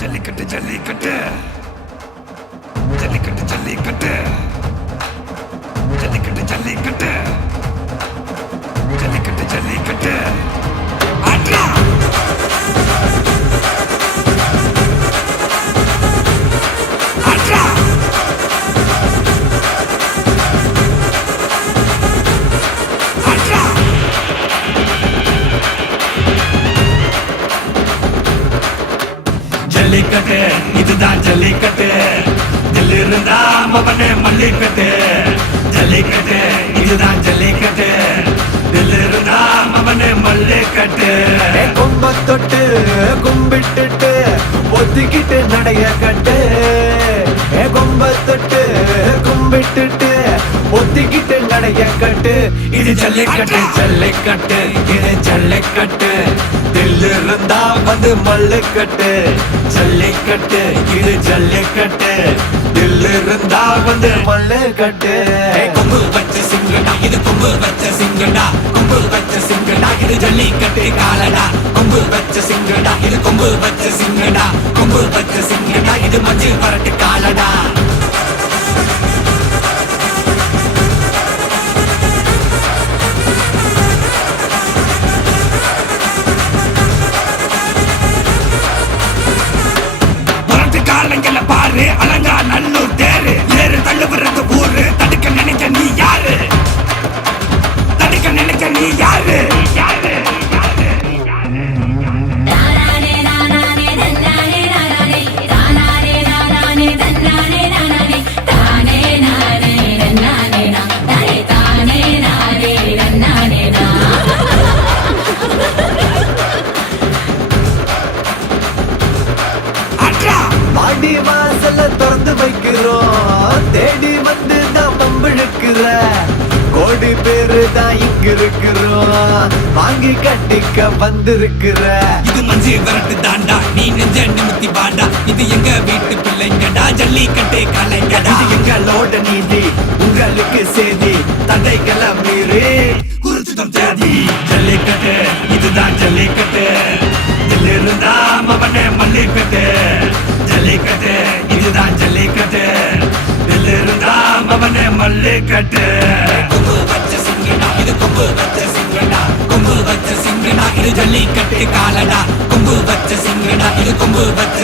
ஜல்லிக்கட்டு ஜல்லிக்கட்டு ஜல்லிக்கட்டு ஜல்லிக்கட்டு ஜல்லிக்கட்டு ஜல்லிக்கட்டு ஜல்லிக்கட்டு ஜல்லிக்கட்டு ஆட்ரா ஆட்ரா ஆட்ரா ஜல்லிக்கட்டு இதுதான் ஜல்லிக்கட்டு தில் இருந்தா மவனே மல்லிக்கட்டு ஜல்லிக்கட்டு இதுதான் ஜல்லிக்கட்டு தில் இருந்தா மவனே மல்லிக்கட்டு கொம்ப தொட்டு கும்பிட்டுட்டு ஒத்திக்கிட்டு நடைய கட்டு கொம்ப தொட்டு கும்பிட்டுட்டு ஒத்திக்கிட்டு நடைய கட்டு இது ஜல்லிக்கட்டு ஜல்லிக்கட்டு இது ஜல்லிக்கட்டு தில் இருந்தா வந்து மல்லுக்கட்டு ஜல்லிக்கட்டு இது ஜல்லிக்கட்டு தில் இருந்தா வந்து மல்லுக்கட்டு கொம்பு வச்ச சிங்கடா இது கொம்பு வச்ச சிங்கடா கொம்பு வச்ச சிங்கடா இது ஜல்லிக்கட்டு காலடா கொம்பு வச்ச சிங்கடா இது கொம்பு வச்ச சிங்கடா கொம்பு வச்ச சிங்கடா இது மஞ்சள் பரட்டு காலடா காலங்கள பாரு அலங்கா நல்லூர் தேரு ஏறு தள்ளுவுறது ஊரு தடுக்க நினைக்க நீ யாரு தடுக்க நினைக்க நீ யாரு யாரு மாடி வாசல திறந்து வைக்கிறோம் தேடி வந்து தான் பம்பிழுக்கிற கோடி பேரு தான் இங்க இருக்கிறோம் வாங்கி கட்டிக்க வந்திருக்கிற இது மஞ்சு விரட்டு தாண்டா நீ நெஞ்ச நிமித்தி வாண்டா இது எங்க வீட்டு பிள்ளைங்கடா ஜல்லிக்கட்டு கலைங்கடா இது எங்களோட நீதி உங்களுக்கு செய்தி தடைகளை மீறி குறிச்சுதம் தேதி ஜல்லிக்கட்டு இதுதான் ஜல்லிக்கட்டு இதில் இருந்தா மவனே மல்லிக்கட்டு ஜல்லிக்கட்டு இதுதான் ஜல்லிக்கட்டு இதில் இருந்தா மவனே மல்லிக்கட்டு கொம்பு வச்ச சிங்கடா இது கொம்பு வச்ச சிங்கடா கொம்பு வச்ச சிங்கடா இது ஜல்லிக்கட்டு காலடா கொம்பு வச்ச சிங்கடா இது கொம்பு வச்ச